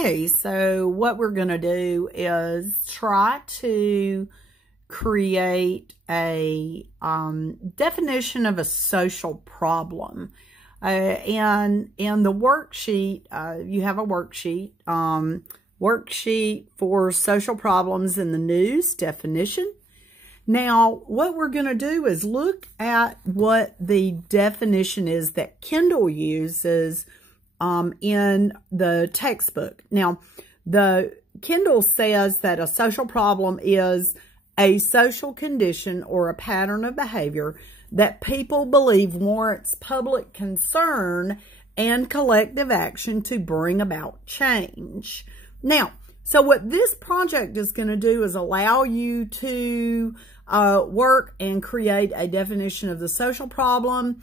Okay, so what we're going to do is try to create a definition of a social problem. And in the worksheet, you have a worksheet, worksheet for social problems in the news definition. Now, what we're going to do is look at what the definition is that Kindle uses in the textbook. Now, the Kindle says that a social problem is a social condition or a pattern of behavior that people believe warrants public concern and collective action to bring about change. Now, so what this project is going to do is allow you to work and create a definition of the social problem.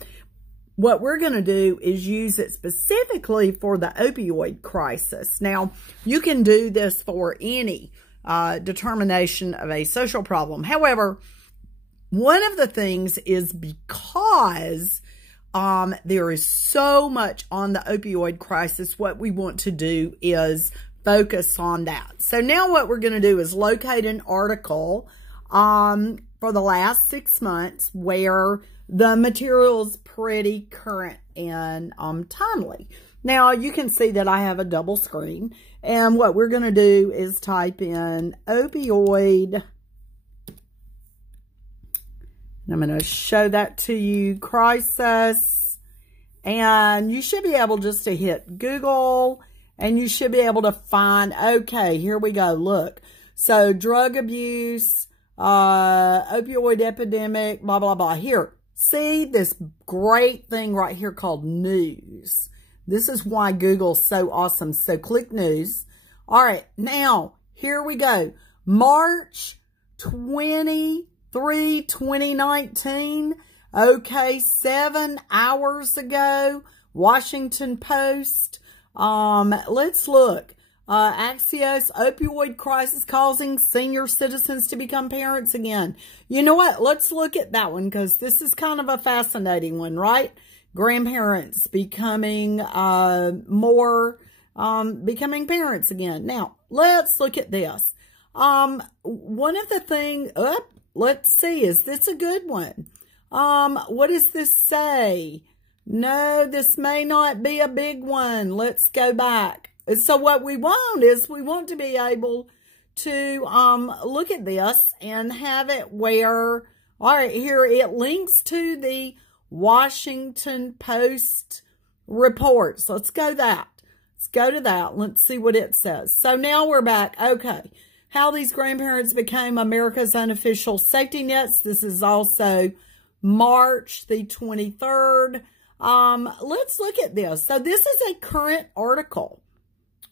What we're going to do is use it specifically for the opioid crisis. Now, you can do this for any determination of a social problem. However, one of the things is because there is so much on the opioid crisis, what we want to do is focus on that. So now what we're going to do is locate an article for the last 6 months where the material is pretty current and timely. Now you can see that I have a double screen, and what we're going to do is type in opioid. I'm going to show that to you, crisis, and you should be able just to hit Google, and you should be able to find, okay, here we go, look. So drug abuse, opioid epidemic, blah, blah, blah. Here, see this great thing right here called news. This is why Google's so awesome. So click news. All right, now, here we go. March 23, 2019. Okay, 7 hours ago, Washington Post. Let's look. Axios, opioid crisis causing senior citizens to become parents again. You know what? Let's look at that one because this is kind of a fascinating one, right? Grandparents becoming becoming parents again. Now, let's look at this. One of the things, let's see, is this a good one? What does this say? No, this may not be a big one. Let's go back. So what we want is we want to be able to look at this and have it where, all right, here it links to the Washington Post report. So let's go that. Let's go to that. Let's see what it says. So now we're back. Okay. How these grandparents became America's unofficial safety nets. This is also March the 23rd. Let's look at this. So this is a current article.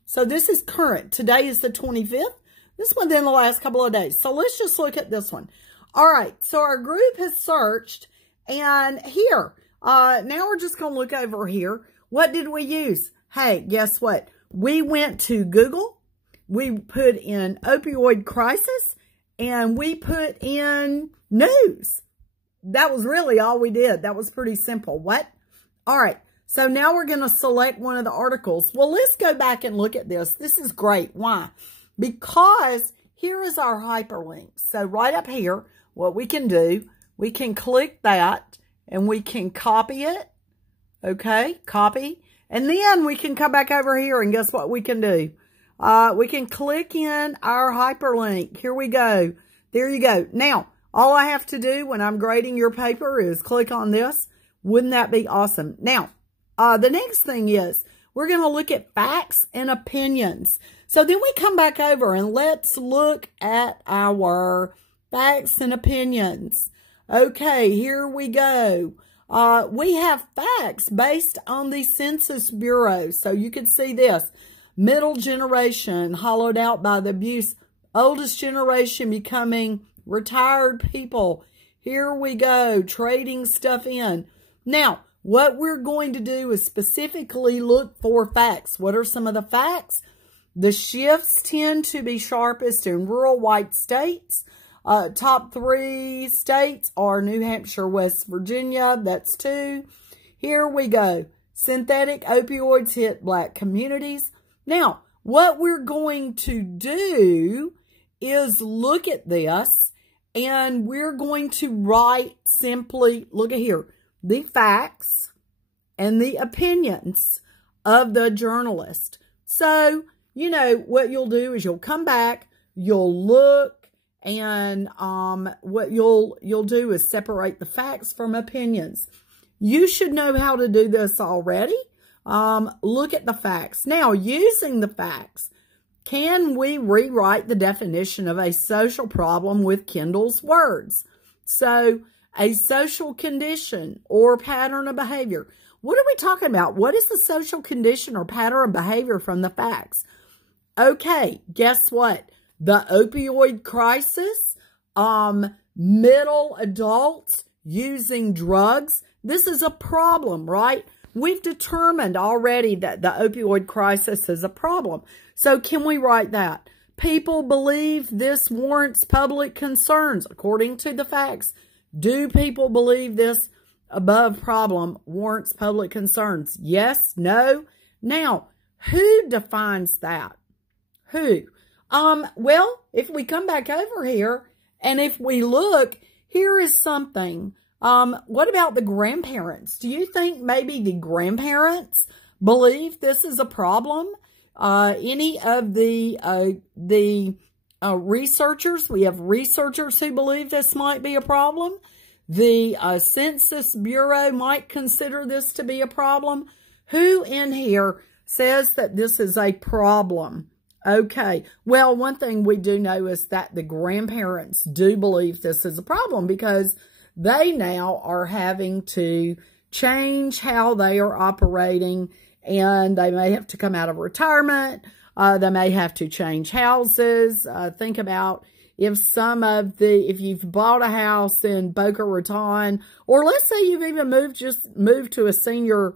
So this is current. Today is the 25th. This one in the last couple of days. So let's just look at this one. All right. So our group has searched. And here, now we're just going to look over here. What did we use? Hey, guess what? We went to Google. We put in opioid crisis. And we put in news. That was really all we did. That was pretty simple. What? All right. So now we're going to select one of the articles. Well, let's go back and look at this. This is great. Why? Because here is our hyperlink. So right up here, what we can do, we can click that and we can copy it. Okay, copy. And then we can come back over here and guess what we can do? We can click in our hyperlink. Here we go. There you go. Now, all I have to do when I'm grading your paper is click on this. Wouldn't that be awesome? Now, the next thing is we're going to look at facts and opinions. So then we come back over and let's look at our facts and opinions. Okay, here we go. We have facts based on the Census Bureau. So you can see this. Middle generation hollowed out by the abuse. Oldest generation becoming retired people. Here we go. Trading stuff in. Now, what we're going to do is specifically look for facts. What are some of the facts? The shifts tend to be sharpest in rural white states. Top 3 states are New Hampshire, West Virginia. That's 2. Here we go. Synthetic opioids hit black communities. Now, what we're going to do is look at this, and we're going to write simply, look at here, the facts and the opinions of the journalist. So, you know, what you'll do is you'll come back, you'll look, and what you'll do is separate the facts from opinions. You should know how to do this already. Look at the facts. Now, using the facts, can we rewrite the definition of a social problem with Kendall's words? So, a social condition or pattern of behavior. What are we talking about? What is the social condition or pattern of behavior from the facts? Okay, guess what? The opioid crisis, middle adults using drugs. This is a problem, right? We've determined already that the opioid crisis is a problem. So can we write that? People believe this warrants public concerns according to the facts. Do people believe this above problem warrants public concerns? Yes, no. Now, who defines that? Who? Well, if we come back over here and if we look, here is something. What about the grandparents? Do you think maybe the grandparents believe this is a problem? Any of the researchers, we have researchers who believe this might be a problem. The Census Bureau might consider this to be a problem. Who in here says that this is a problem? Okay, well, one thing we do know is that the grandparents do believe this is a problem because they now are having to change how they are operating, and they may have to come out of retirement. They may have to change houses. Think about if you've bought a house in Boca Raton, or let's say you've even moved to a senior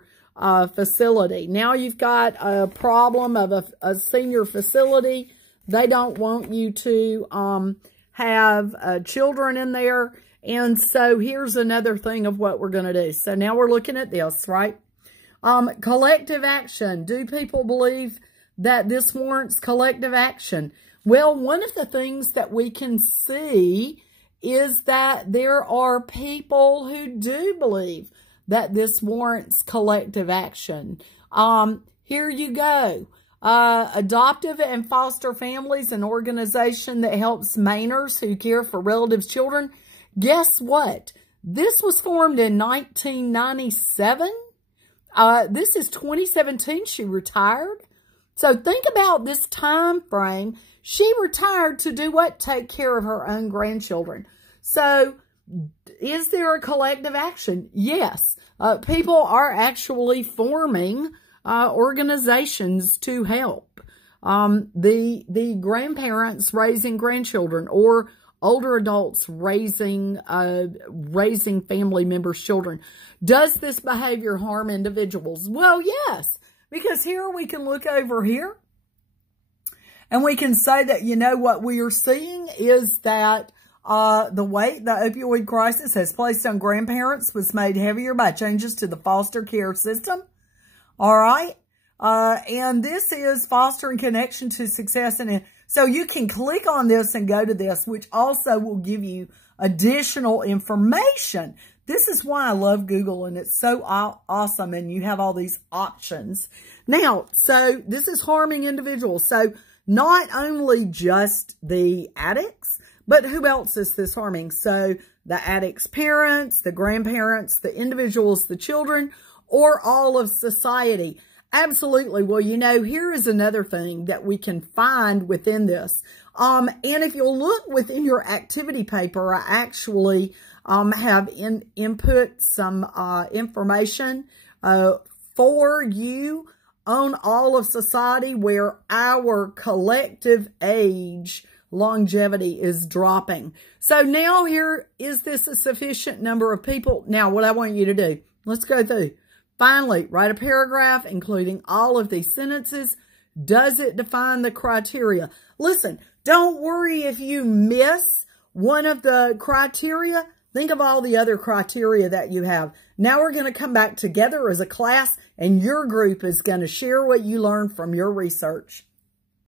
facility. Now you've got a problem of a senior facility. They don't want you to have children in there. And so here's another thing of what we're going to do. So now we're looking at this, right? Collective action. Do people believe that this warrants collective action? Well, one of the things that we can see is that there are people who do believe that this warrants collective action. Here you go. Adoptive and foster families, an organization that helps Mainers who care for relatives' children. Guess what? This was formed in 1997. This is 2017. She retired. So think about this time frame. She retired to do what? Take care of her own grandchildren. So is there a collective action? Yes. People are actually forming organizations to help the grandparents raising grandchildren, or older adults raising family members' children. Does this behavior harm individuals? Well, yes, because here we can look over here and we can say that, you know, what we are seeing is that the weight the opioid crisis has placed on grandparents was made heavier by changes to the foster care system. All right. And this is fostering connection to success. And so you can click on this and go to this, which also will give you additional information. This is why I love Google, and it's so awesome. And you have all these options. Now, so this is harming individuals. So not only just the addicts, but who else is this harming? So the addict's parents, the grandparents, the individuals, the children, or all of society. Absolutely. Well, you know, here is another thing that we can find within this. And if you'll look within your activity paper, I actually have input some information for you on all of society where our collective age longevity is dropping. So now here, is this a sufficient number of people? Now, what I want you to do, let's go through. Finally, write a paragraph including all of these sentences. Does it define the criteria? Listen, don't worry if you miss one of the criteria. Think of all the other criteria that you have. Now we're going to come back together as a class, and your group is going to share what you learned from your research.